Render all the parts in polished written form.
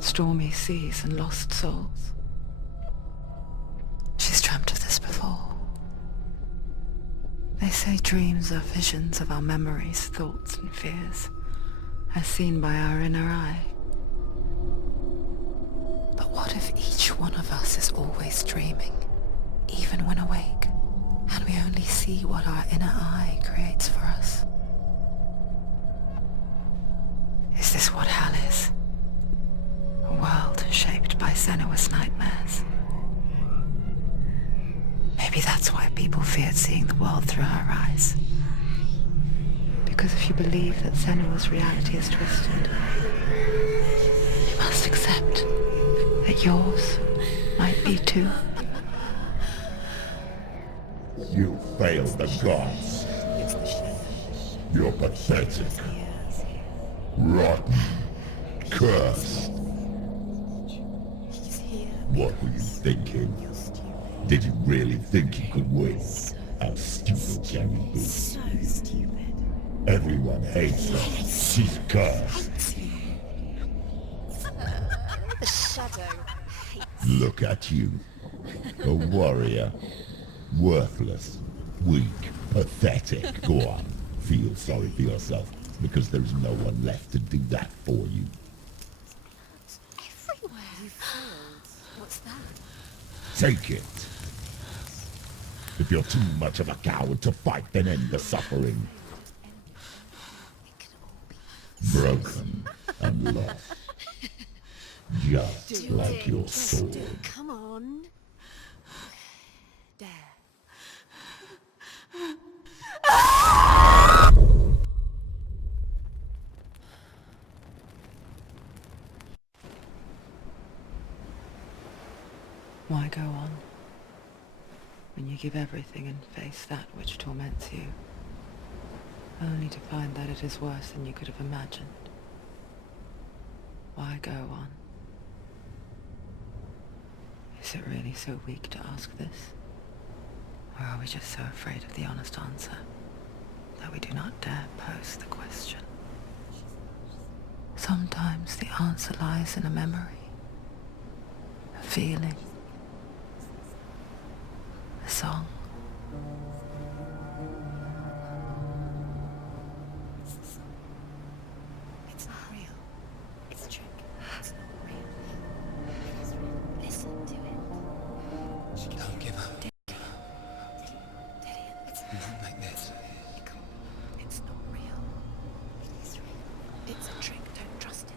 stormy seas and lost souls. She's dreamt of this before. They say dreams are visions of our memories, thoughts and fears, as seen by our inner eye. But what if each one of us is always dreaming, even when awake, and we only see what our inner eye creates for us? Is this what hell is? A world shaped by Senua's nightmares. Maybe that's why people feared seeing the world through her eyes. Because if you believe that Senua's reality is twisted, you must accept that yours might be too. You failed the gods. You're pathetic. Rotten. Cursed. What were you thinking? Did you really think you could win? How stupid can you be? So stupid. Everyone hates her. She's cursed. The shadow hates. Look at you. A warrior. Worthless. Weak. Pathetic. Go on. Feel sorry for yourself, because there's no one left to do that for you. Everywhere. You failed. What's that? Take it. If you're too much of a coward to fight, then end the suffering. It can all be. Broken and lost. Just like your sword. Come on. Dare. Why go on when you give everything and face that which torments you, only to find that it is worse than you could have imagined? Why go on? Is it really so weak to ask this? Or are we just so afraid of the honest answer that we do not dare pose the question? Sometimes the answer lies in a memory, a feeling, a song. It's not real. It's a trick. It's not real. It is real. Listen to it. Don't give up. It's Not like this. It's not real. It is real. It's a trick. Don't trust it.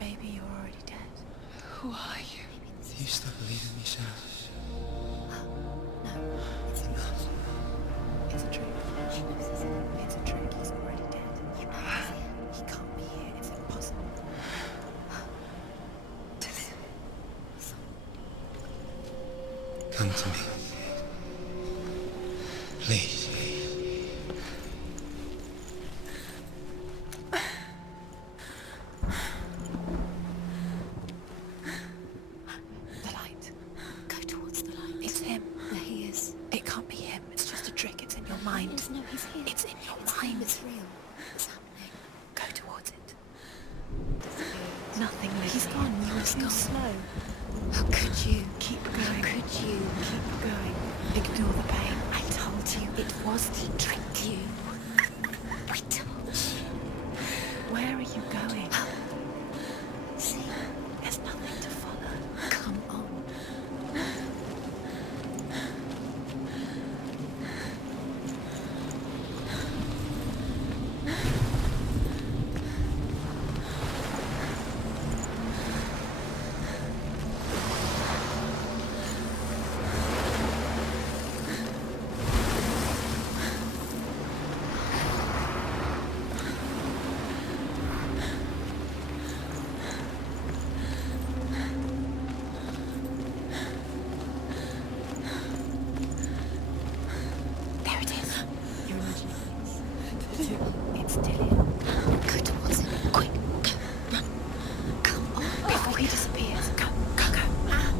Maybe you're already dead. Who are you? Do you still believe in yourself? No, it's not. It's a trick. She knows it's a trick. He's already dead. You know he's here. He can't be here. It's impossible. Come to me. Please. The light. Go towards the light. It's him. There he is. It can't be him. It's just a trick. It's in your mind. No, he's here. It's in your mind. It's real. It's happening. Go towards it. Nothing lives. He's gone. You were gone. Slow. How could you? Keep going. How could you? Keep going. Ignore the pain. I told you it was to trick you. I told you. Where are you going? See, there's nothing to follow. Come on. There it is. You're imagining things. It's still in. Go towards it. Quick. Go. Run. Come on. Before he disappears. Go. Go. Go. Ah.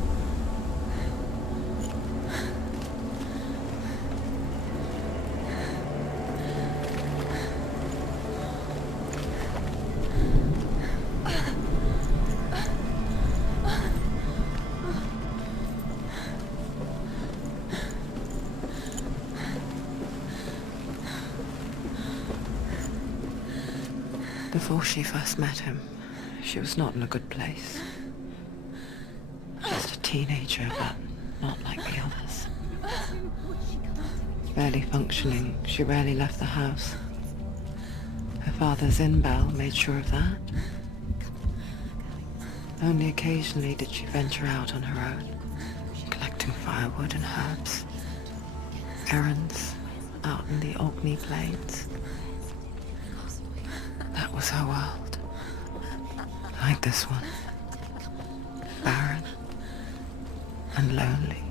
Before she first met him, she was not in a good place. Just a teenager, but not like the others. Barely functioning, she rarely left the house. Her father's in-bell made sure of that. Only occasionally did she venture out on her own, collecting firewood and herbs. Errands out in the Orkney Plains. That was her world. Like this one. Barren and lonely.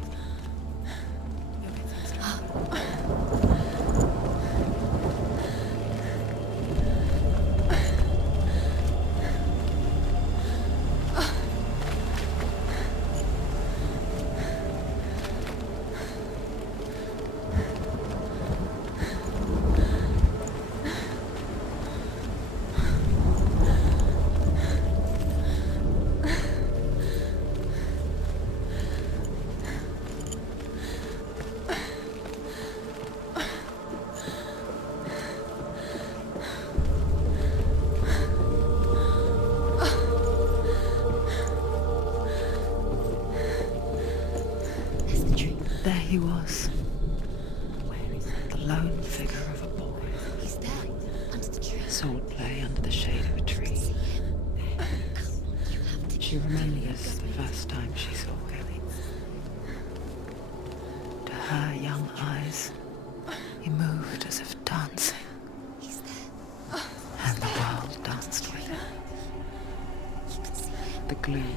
There he was, the lone figure of a boy. He's there, under the tree. Swordplay under the shade of a tree. She remembers the first time she saw him. To her young eyes, he moved as if dancing, He's there. and the world danced with him. The gloom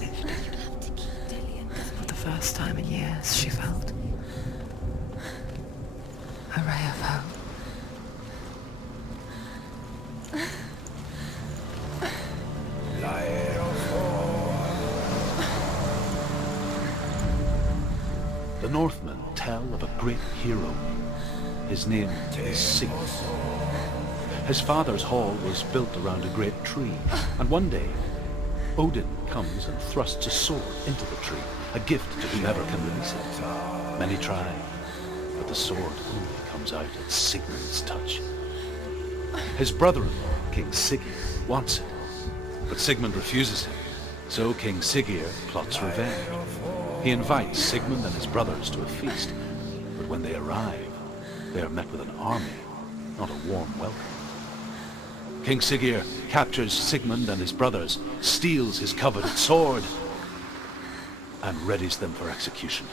lifted. You have to keep Dillian. For the first time in years, she felt a ray of hope. The Northmen tell of a great hero. His name is Sigurd. His father's hall was built around a great tree, and one day Odin comes and thrusts a sword into the tree, a gift to whomever can release it. Many try, but the sword only comes out at Sigmund's touch. His brother-in-law, King Sigurd, wants it, but Sigmund refuses him, so King Sigurd plots revenge. He invites Sigmund and his brothers to a feast, but when they arrive, they are met with an army, not a warm welcome. King Sigurd captures Sigmund and his brothers, steals his coveted sword, and readies them for execution.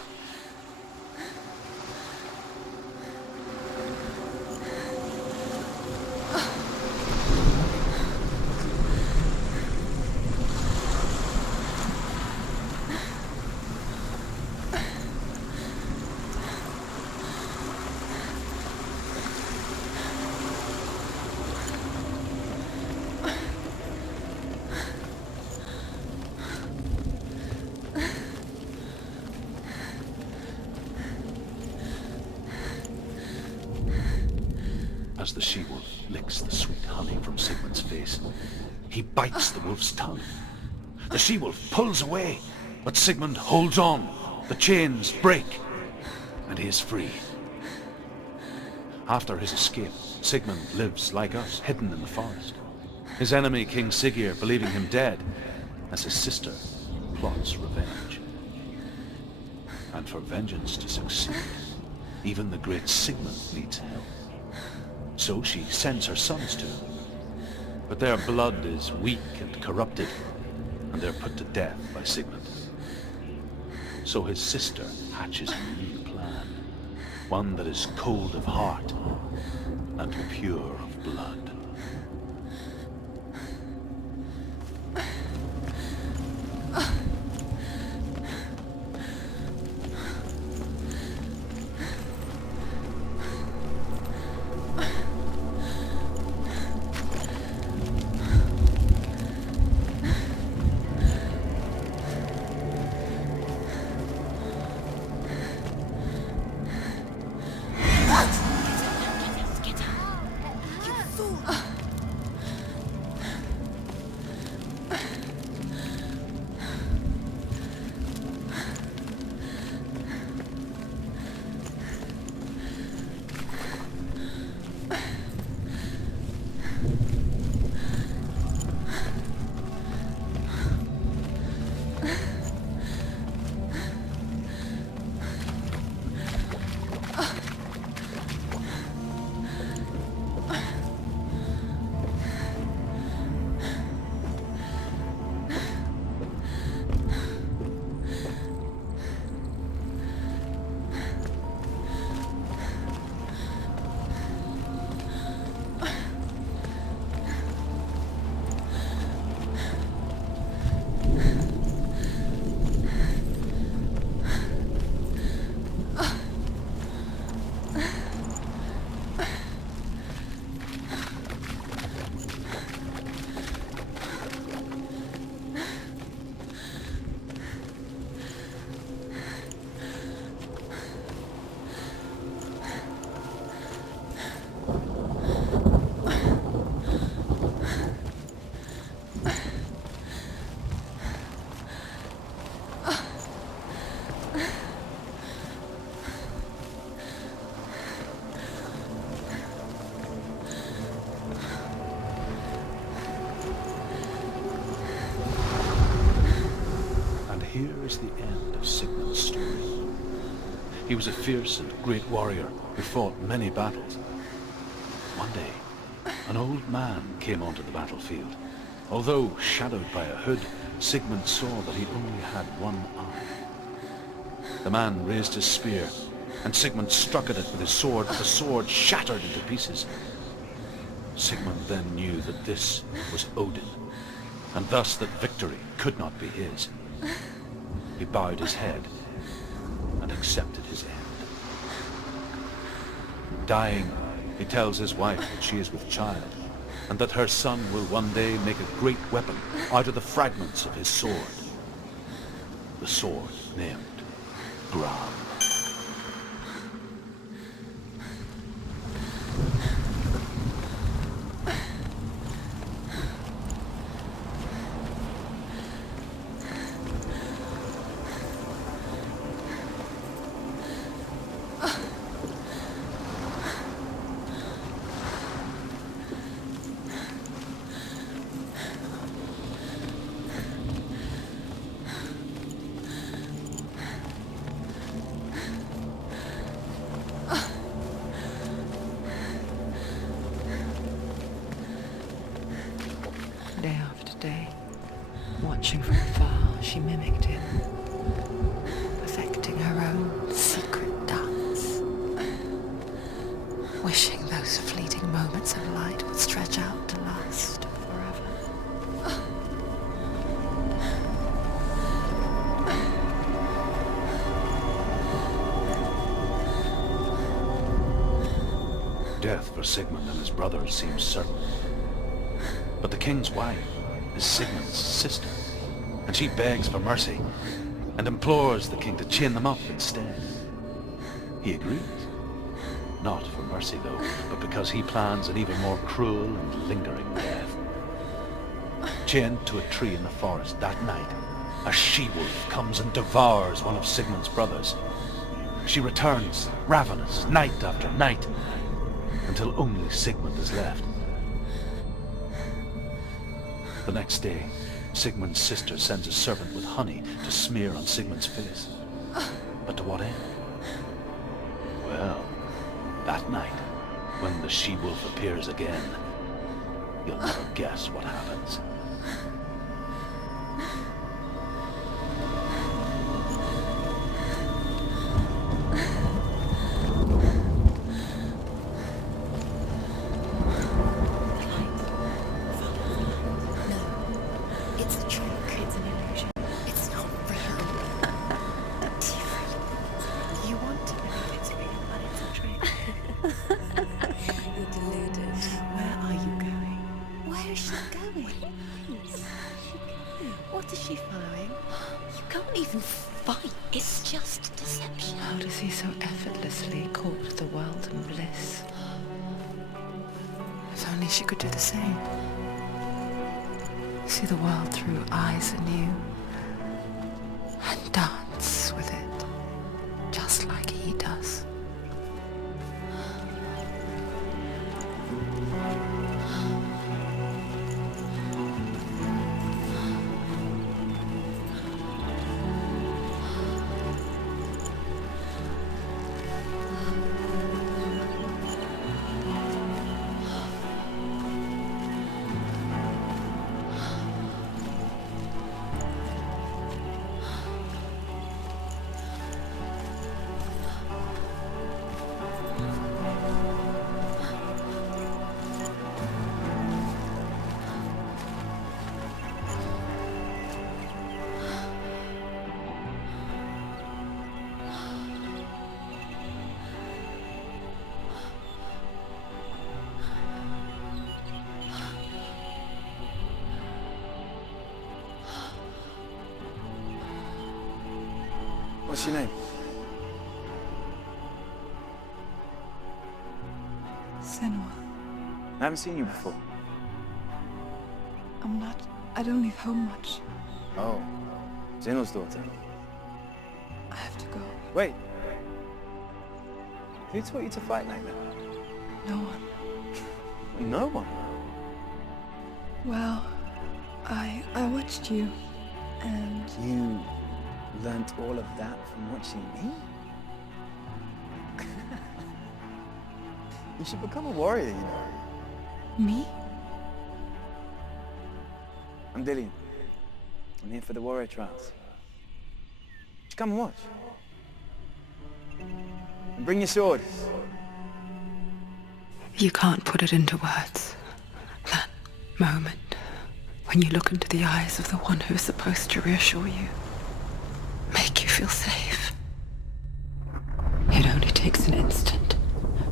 As the she-wolf licks the sweet honey from Sigmund's face, he bites the wolf's tongue. The she-wolf pulls away, but Sigmund holds on. The chains break, and he is free. After his escape, Sigmund lives like us, hidden in the forest. His enemy, King Sigurd, believing him dead, as his sister plots revenge. And for vengeance to succeed, even the great Sigmund needs help. So she sends her sons to him. But their blood is weak and corrupted, and they're put to death by Sigmund. So his sister hatches a new plan, one that is cold of heart and pure of blood. He was a fierce and great warrior who fought many battles. One day, an old man came onto the battlefield. Although shadowed by a hood, Sigmund saw that he only had one eye. The man raised his spear, and Sigmund struck at it with his sword, but the sword shattered into pieces. Sigmund then knew that this was Odin, and thus that victory could not be his. He bowed his head and accepted his end. Dying, he tells his wife that she is with child, and that her son will one day make a great weapon out of the fragments of his sword. The sword named Gram. Day after day, watching from afar, she mimicked him, perfecting her own secret dance, wishing those fleeting moments of light would stretch out to last forever. Death for Sigmund and his brothers seems certain. But the king's wife is Sigmund's sister, and she begs for mercy and implores the king to chain them up instead. He agrees. Not for mercy though, but because he plans an even more cruel and lingering death. Chained to a tree in the forest that night, a she-wolf comes and devours one of Sigmund's brothers. She returns, ravenous, night after night, until only Sigmund is left. The next day, Sigmund's sister sends a servant with honey to smear on Sigmund's face. But to what end? Well, that night, when the she-wolf appears again, you'll never guess what happens. What is she following? You can't even fight. It's just deception. How does he so effortlessly court the world and bliss? If only she could do the same. See the world through eyes anew and dance with it, just like he does. What's your name? Senua. I haven't seen you before. I don't leave home much. Oh, Zenua's daughter. I have to go. Wait. Who taught you to fight like that? No one. No one? Well, I watched you, and You learnt all of that from watching me? You should become a warrior, you know. Me? I'm Dillian. I'm here for the warrior trials. Just come and watch. And bring your sword. You can't put it into words. That moment when you look into the eyes of the one who is supposed to reassure you, make you feel safe. It only takes an instant.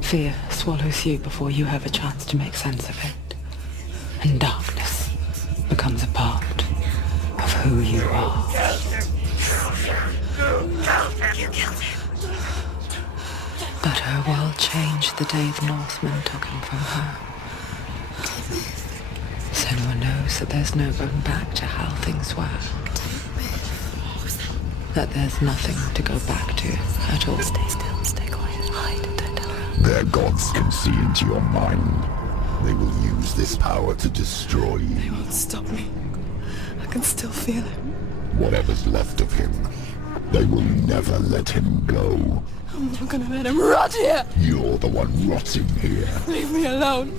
Fear swallows you before you have a chance to make sense of it. And darkness becomes a part of who you are. You killed him. But her world changed the day the Northmen took him from her. Senua knows that there's no going back to how things were. That there's nothing to go back to at all. Stay still, stay quiet, hide, don't tell her. Their gods can see into your mind. They will use this power to destroy They you. won't stop me. I can still feel it. Whatever's left of him, they will never let him go. I'm not gonna let him rot here! You're the one rotting here. Leave me alone!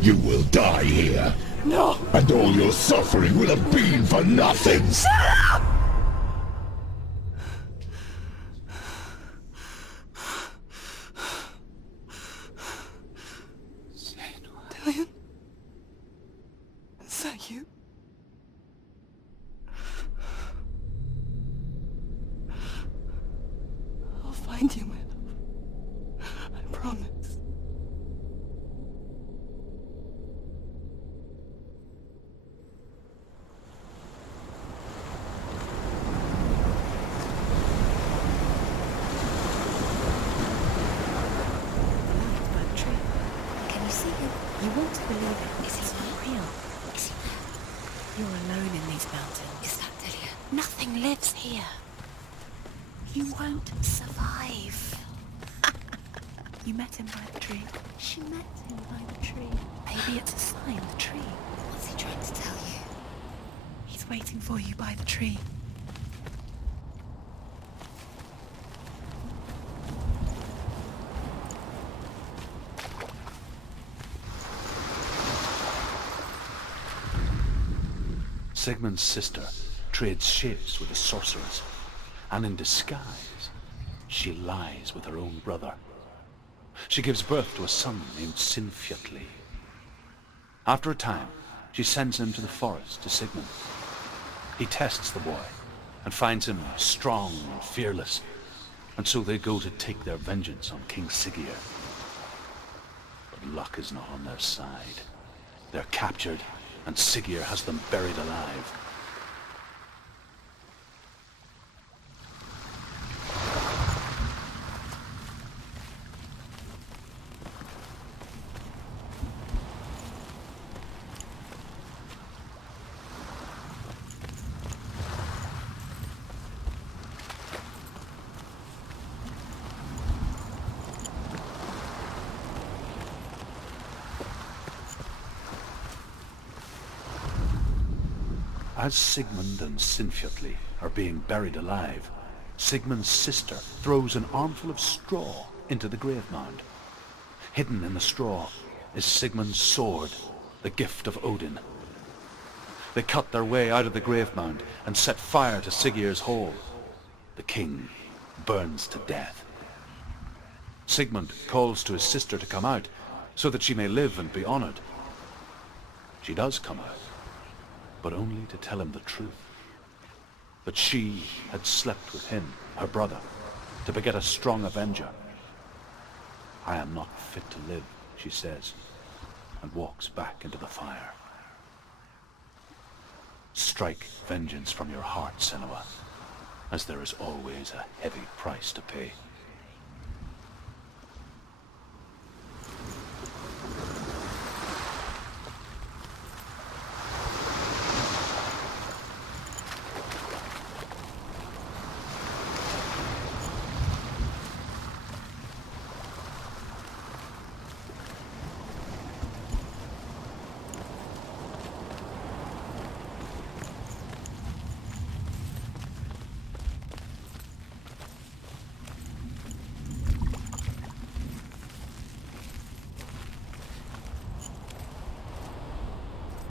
You will die here. No! And all your suffering will have been for nothing. Dillian? Is that you? I'll find you, my love. I promise. By the tree. Can you see him? You want to believe it. Is he not real? Is he there? You're alone in these mountains. Is that Dillian? Nothing lives here. You won't survive. You met him by the tree. She met him by the tree. Maybe it's a sign, the tree. What's he trying to tell you? He's waiting for you by the tree. Sigmund's sister trades shapes with the sorceress, and in disguise, she lies with her own brother. She gives birth to a son named Sinfjotli. After a time, she sends him to the forest to Sigmund. He tests the boy and finds him strong and fearless, and so they go to take their vengeance on King Siggeir. But luck is not on their side. They're captured, and Siggeir has them buried alive. As Sigmund and Sinfjotli are being buried alive, Sigmund's sister throws an armful of straw into the grave mound. Hidden in the straw is Sigmund's sword, the gift of Odin. They cut their way out of the grave mound and set fire to Siggeir's hall. The king burns to death. Sigmund calls to his sister to come out so that she may live and be honored. She does come out, but only to tell him the truth. That she had slept with him, her brother, to beget a strong avenger. I am not fit to live, she says, and walks back into the fire. Strike vengeance from your heart, Senua, as there is always a heavy price to pay.